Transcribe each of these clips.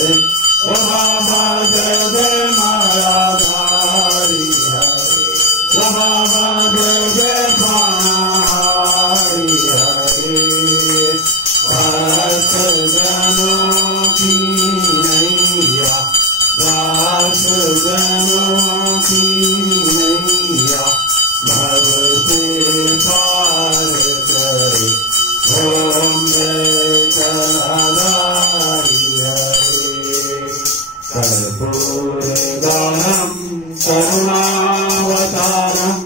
हरे ओ बाबा जय जय माया धारी हरे ओ बाबा जय जय प्राणहारी हरे दास जनों की नैया दास जनों की नैया भव से पार करे ओम जय कलाधारी हरे कर्पूरगौरं करुणावतारं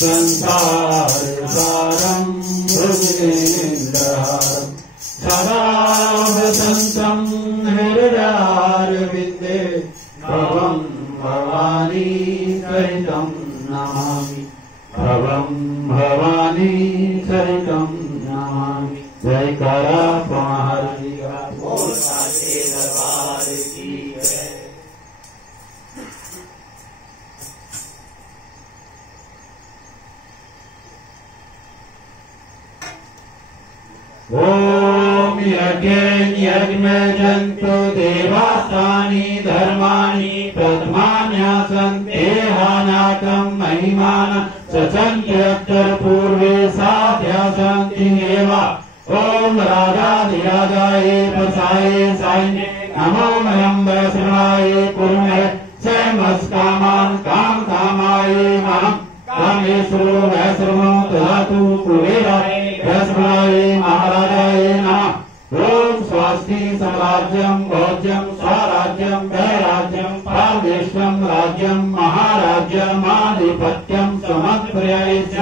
संसारसारं भुजगेन्द्रहारं सदा वसन्तं हृदयारविन्दे भवं भवानी सहितं नमामि भवं भवानी सहितं नमामि जयकारा पहाड़ी बोल साचे दरबार की जय। ओम यज्ञ देवास्तानि धर्माणि प्रथमान्यासन्ते हानाकं महिमान सचन्त्यत्तर पूर्वे साध्यासन्ति एवा। ओम राजाधिराजाय प्रसाय सायने नमो मयं वैष्णवाय कुर्मे क्षमस्कामान् काम कामाय महं कामेश्वरो वैष्णवो ददातु कुबेराय वैष्णवाय महाराजाय नमः। ओम स्वस्ति साम्राज्यं भोज्यं स्वराज्यं वैराज्यं पारमेश्वरं राज्यं महाराज्यमाधिपत्यं समत्प्रियस्य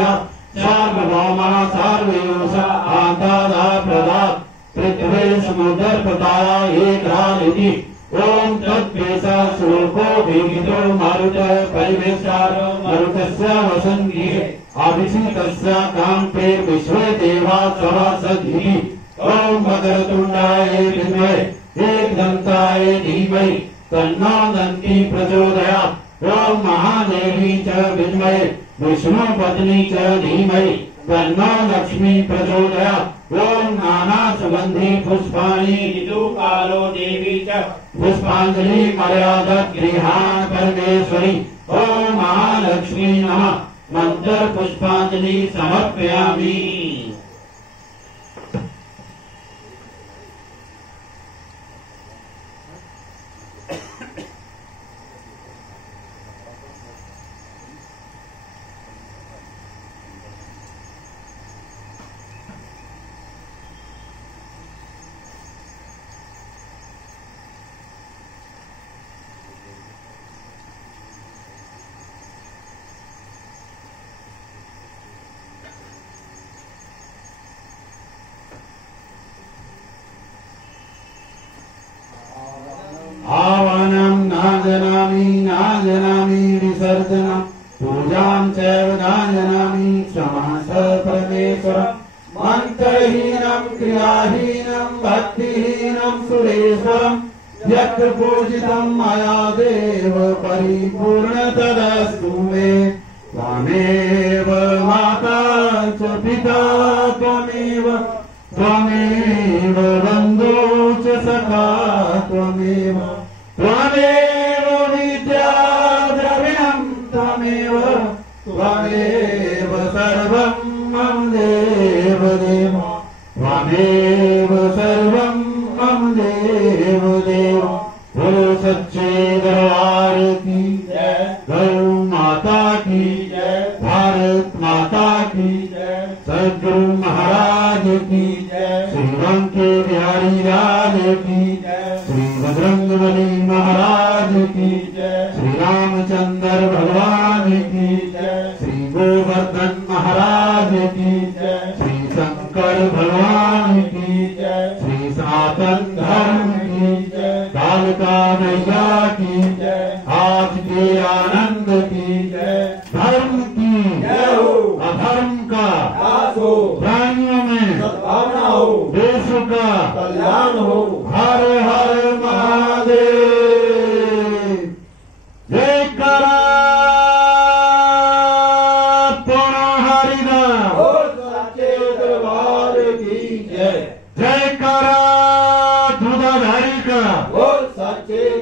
सार्वभौमः सर्वयोष आन्तादा प्रदात् पृथ्वी समुद्र पताया एकरालिति। ओम तद्वेषा श्लोको विहितो मारुत परिवेशारो मारुतस्य वसन्ति अभिषेकस्य कान्ते विश्वे देवा सभासद्भिः। ओम मकरतुण्डाय विद्महे एकदन्ताय धीमहि तन्नो दन्ती प्रचोदयात्। ओम महादेवी च विद्महे विष्णुपत्नी च धीमहि तन्नो लक्ष्मी प्रचोदयात्। ओम नाना सुगंधि पुष्पाणि ऋतुकालो देवी च पुष्पांजलि मर्यादत् गृहाण परमेश्वरी। ओम महालक्ष्मी नमः मंत्र पुष्पांजलि समर्पयामि। आवानं नाजनामि विसर्जनं पूजां चैव नाजनामि क्षमः स परमेश्वरं मन्त्रहीनं क्रियाहीनं भक्तिहीनं सुरेश्वरं यत्र पूजितं मया देव परिपूर्ण तदस्तु मे। त्वमेव माता च पिता त्वमेव त्वमेव बन्धो च सखा त्वमेव त्वमेव विद्या द्रविणं त्वमेव त्वमेव सर्वं मम देव देव त्वमेव सर्वं मम देव देव। बोलो सच्चे दरबार की जय, गौ माता की जय, भारत माता की जय, सद्गुरु महाराज की जय, श्री रंके बिहारी लाल की जय, श्री बजरंगबली महाराज की जय, श्री रामचंद्र भगवान की जय, श्री गोवर्धन महाराज की जय, श्री शंकर भगवान की जय, श्री सनातन धर्म की जय, कालिका मैया की जय, आज के आनंद की जय, धर्म की जय हो, अधर्म का नाश हो, प्राणियों में सद्भावना हो, देश का कल्याण हो, हर हर सच्चे